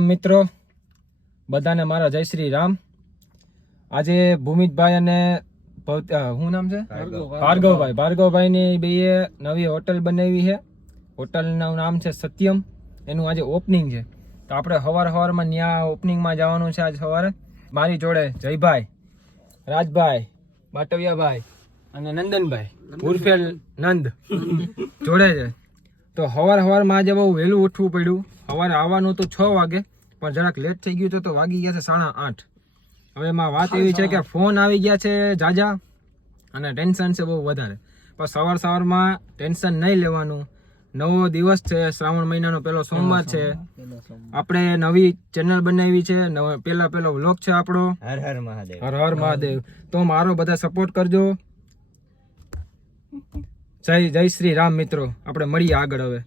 રામ મિત્રો, બધાને મારા જય શ્રી રામ। આજે ભૂમિતભાઈ અને શું નામ છે ભાર્ગવભાઈની બે નવી હોટલ બનાવી છે। હોટલનું નામ છે સત્યમ। એનું આજે ઓપનિંગ છે, તો આપણે સવારમાં ત્યાં ઓપનિંગમાં જવાનું છે। આજ સવારે મારી જોડે જયભાઈ, રાજભાઈ, બાટવિયાભાઈ અને નંદનભાઈ ઉર્ફે નંદ જોડે છે। તો સવારમાં આજે બહુ વહેલું ઉઠવું પડ્યું। સવારે આવવાનું તો 6 વાગે, પણ જરાક લેટ થઈ ગયું તો વાગી ગયા છે 8:30। હવે એમાં વાત એવી છે કે ફોન આવી ગયા છે જાજા અને ટેન્શન છે બહુ વધારે, પણ સવારમાં ટેન્શન નહીં લેવાનું। નવો દિવસ છે, શ્રાવણ મહિનાનો પહેલો સોમવાર છે। આપણે નવી ચેનલ બનાવી છે, પહેલો વ્લોગ છે આપણો। હર હર મહાદેવ। તો મારો બધા સપોર્ટ કરજો। જય શ્રી રામ મિત્રો, આપણે મળીએ આગળ હવે।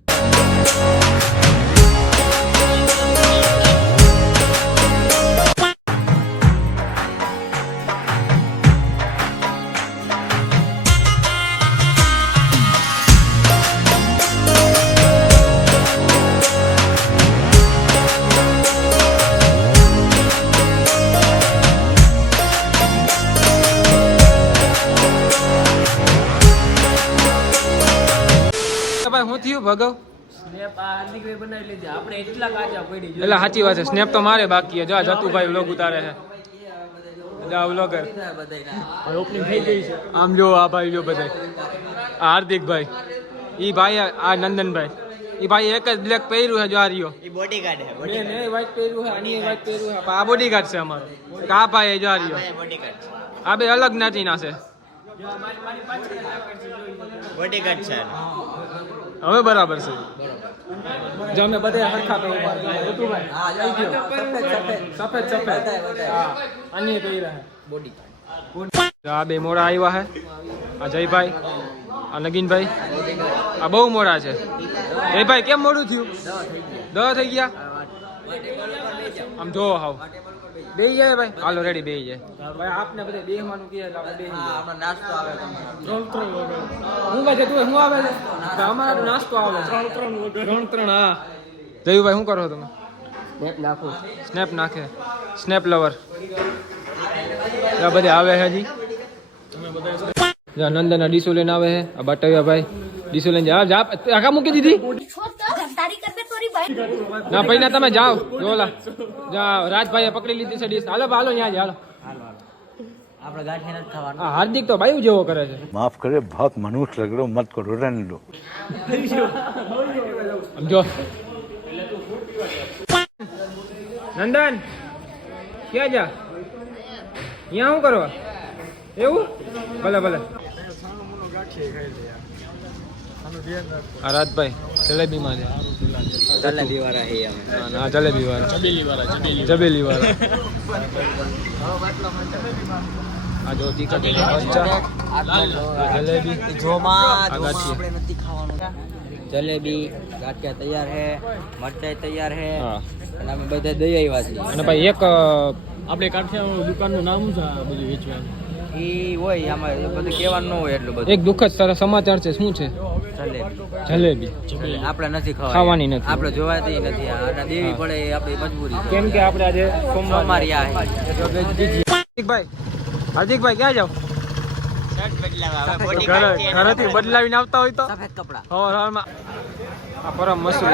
હું થયું ભગવ સ્નેપ હાર્દિકભાઈ બનાવી લીધી આપણે એટલા કાચા પડી એટલે સાચી વાત છે। સ્નેપ તો મારે બાકી છે। જો જતુભાઈ વ્લોગ ઉતારે છે, જા વ્લોગર ઓપનિંગ થઈ ગઈ છે। આમ જો આ ભાઈ જો બધા આ હાર્દિકભાઈ, ઈ ભાઈ આ નંદનભાઈ, ઈ ભાઈ એક જ બ્લેક પહેર્યું છે। જો આ રહ્યો ઈ બોડીગાર્ડ છે, મેં વ્હાઈટ પહેર્યું છે, આની વ્હાઈટ પહેર્યું છે, આ બોડીગાર્ડ છે અમારો। આ ભાઈ જો આ રહ્યો, બોડીગાર્ડ છે, આ બે અલગ જ્ઞાતિના છે। બોડીગાર્ડ છે। હવે બરાબર છે। જો અમે બધા હરખા પહેર્યા સફેદ હા અન્ય પહેર્યા બોડીગાર્ડ। આ બે મોડા આવ્યા છે, આ જયભાઈ, આ નગીનભાઈ, આ બહુ મોડા છે। જયભાઈ કેમ મોડું થયું? 10 થઈ ગયા? આમ જો હાવ બેહી જાય ભાઈ, હાલો રેડી બેહી જાય ભાઈ। આપને બધે બેહવાનું કહે એટલે આપણે બેહી જાય। આપણો નાસ્તો આવે હું ભાઈ તું શું આવે છે? અમારા તો નાસ્તો આવે છે 3 હા। જયુભાઈ શું કરો તમે? સ્નેપ નાખે, સ્નેપ લવર બધે આવે છે હજી। નંદન ડીસો લઈને આવે છે, આ બાટવિયા ભાઈ ડીસો લઈને જા આખા મૂકી દીધી ના ભાઈ ના તમે જાઓ જોલા જાઓ। રાજભાઈએ પકડી લીધી છે ડીશ। હાલો હાલો ત્યાં જ હાલો। આપણે ગાંઠિયા નથી ખાવાનું। હા હાર્દિક તો બાયુ જેવો કરે છે। माफ करे बहुत मनुष्य लग रहे हो, मत करो, रहने दो। સમજો નંદન ક્યાં જા? અહીંયા શું કરવા? એવું ભલે ભલે। આ રાજભાઈ જલેબીમાં છે, જલેબી વાળા હે અમે। ના જલેબી વાળા, જબેલી વાળા। આ જો તીખા જલેબી જોમાં આ ગાંઠિયા। આપણે નથી ખાવાનું। જલેબી ગાંઠિયા તૈયાર હે, મરચાઈ તૈયાર હે, હા અને અમે બધા દઈ આવ્યા છીએ। અને ભાઈ એક આપણે કાઠિયા દુકાનનું નામ છે આ બધું વેચવાનું? ઈ હોય આમાં એ બધું કહેવાનું ન હોય એટલું બધું। એક દુઃખદ સમાચાર છે। શું છે? જલેબી જલેબી આપણે નથી ખાવાની નથી। આપણે જોવાતી નથી, આના દેવી પડે એ આપણી મજબૂરી છે। કેમ કે આપણે આજે સોમવારી આ હે। હાર્દિકભાઈ, હાર્દિકભાઈ ક્યાં જાવ? ઘરેથી બદલાવીને આવતા હોય તો સફેદ કપડા હવામાં આ પરમ મસૂર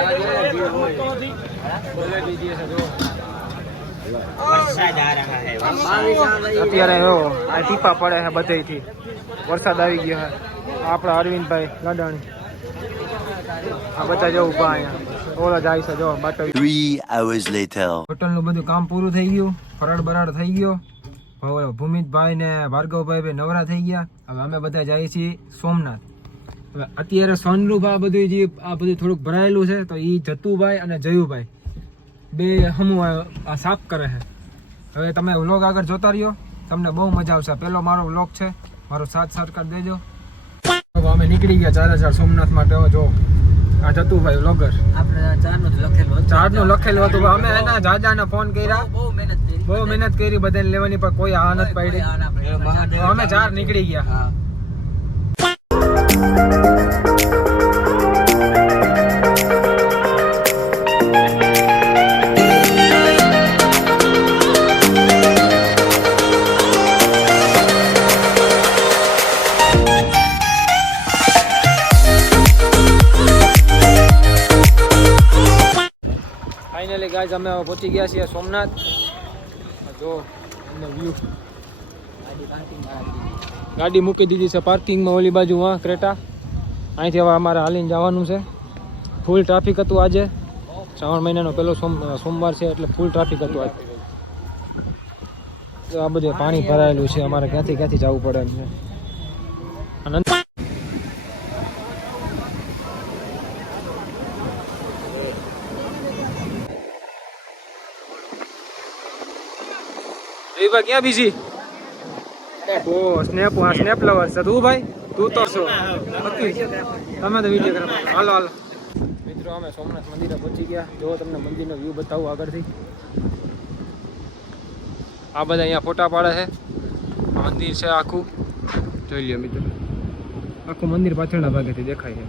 અત્યારે આ ટીપા પડે છે બધેથી, વરસાદ આવી ગયો છે। આપણા અરવિંદભાઈ લાડાણી આ બધા જો ઉભા અહીંયા ઓલા જાય છે। જો બાટવી 3 hours later. હોટલનું બધું કામ પૂરું થઈ ગયું, ફરાળ બરાળ થઈ ગયો। હવે ભૂમિતભાઈ ને ભાર્ગવભાઈ બે નવરા થઈ ગયા। હવે અમે બધા જઈએ છીએ સોમનાથ। હવે અત્યારે સોનરૂપ આ બધું થોડુંક ભરાયેલું છે, તો એ જતુભાઈ અને જયુભાઈ બે હમું આ સાફ કરે છે। હવે તમે વ્લોગ આગળ જોતા રહ્યો, તમને બહુ મજા આવશે। પહેલો મારો વ્લોગ છે, મારો સાથ સહકાર દેજો। હવે અમે નીકળી ગયા 4 સોમનાથ માટે। જો આ જતુભાઈ વ્લોગર, આપણે ચારનું લખેલું હતું। અમે એના જાજાને ફોન કર્યા, બહુ મહેનત કરી બધાને લેવાની, પણ કોઈ આ નથી પાડી। અમે 4 નીકળી ગયા। ગાઈઝ અમે હવે પહોંચી ગયા છીએ સોમનાથ. જો વ્યૂ, ગાડી મૂકી દીધી છે પાર્કિંગમાં ઓલી બાજુ ક્રેટા. અહીંથી હવે અમારે હાલીને જવાનું છે. ફૂલ ટ્રાફિક હતું આજે, શ્રાવણ મહિનાનો પહેલો સોમવાર છે એટલે ફૂલ ટ્રાફિક હતું આજે. તો આ બધું પાણી ભરાયેલું છે, અમારે ક્યાંથી જવું પડે એમ છે. ભાઈ ક્યાં બીજી? ઓ સ્નેપ લવર છે તું ભાઈ, તું તો છો તમે તો વિડીયો કરો. હાલો મિત્રો, અમે સોમનાથ મંદિરે પહોંચી ગયા. જો તમને મંદિરનો વ્યૂ બતાવું આગળથી. આ બધા અહીંયા ફોટા પાડે છે. મંદિર છે આખું, જોઈ લ્યો મિત્રો. આખું મંદિર પાછળના ભાગેથી દેખાય છે.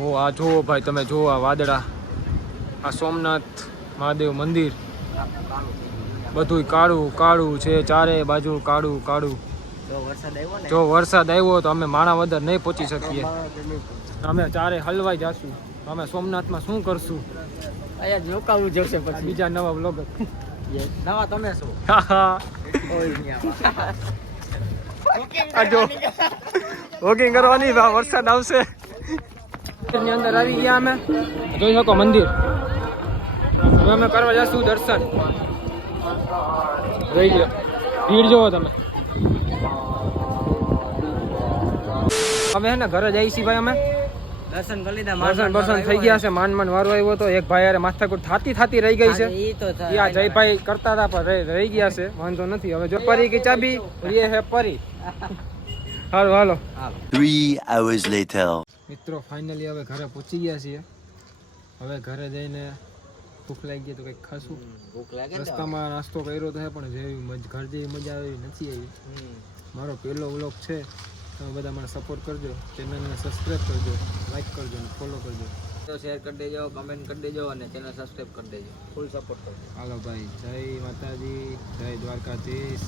ઓ આ જુઓ ભાઈ, તમે જુઓ આ વાદળા, આ સોમનાથ મહાદેવ મંદિર, બધું કાળું છે, ચારે બાજુ કાળું. જો વરસાદ આવ્યો તો અમે માણાવદર નહીં પહોંચી શકીએ. અમે ચારે હલવાઈ જાશું. અમે સોમનાથમાં શું કરશું? અહીંયા રોકાવું જશે પછી બીજા નવા વ્લોગ. નવા તમે શું? વોકિંગ કરવાની, વરસાદ આવશે. ની અંદર આવી ગયા અમે, જોઈ શકો મંદિર. હવે અમે કરવા જઈશું દર્શન. જોઈ લો ભીડ જોવો તમે. અમે હે ને ઘરે જઈએ છીએ ભાઈ. અમે દર્શન કરી લીધા, દર્શન થઈ ગયા છે. માંડ વારો આવ્યો તો એક ભાઈ યાર માથાકૂટ થાતી રહી ગઈ છે. યા જયભાઈ કરતા હતા પણ રહી ગયા છે, વાંધો નથી. હવે જો પરી કી ચાબી યે હે પરી. હાલો 3 hours later. મિત્રો ફાઇનલી હવે ઘરે પહોંચી ગયા છીએ. હવે ઘરે જઈને ભૂખ લાગી ગઈ તો કંઈક ખાશું. ભૂખ લાગે ને? રસ્તામાં નાસ્તો કર્યો તો હે પણ ઘર જેવી મજા આવી નથી આવી. મારો પહેલો વ્લોગ છે, તમે બધા મને સપોર્ટ કરજો, ચેનલને સબસ્ક્રાઈબ કરજો, લાઈક કરજો અને ફોલો કરજો. તો શેર કરી દેજો, કમેન્ટ કરી દેજો અને ચેનલ સબસ્ક્રાઇબ કરી દેજો. ફૂલ સપોર્ટ કરજો. હાલો ભાઈ, જય માતાજી, જય દ્વારકાધીશ.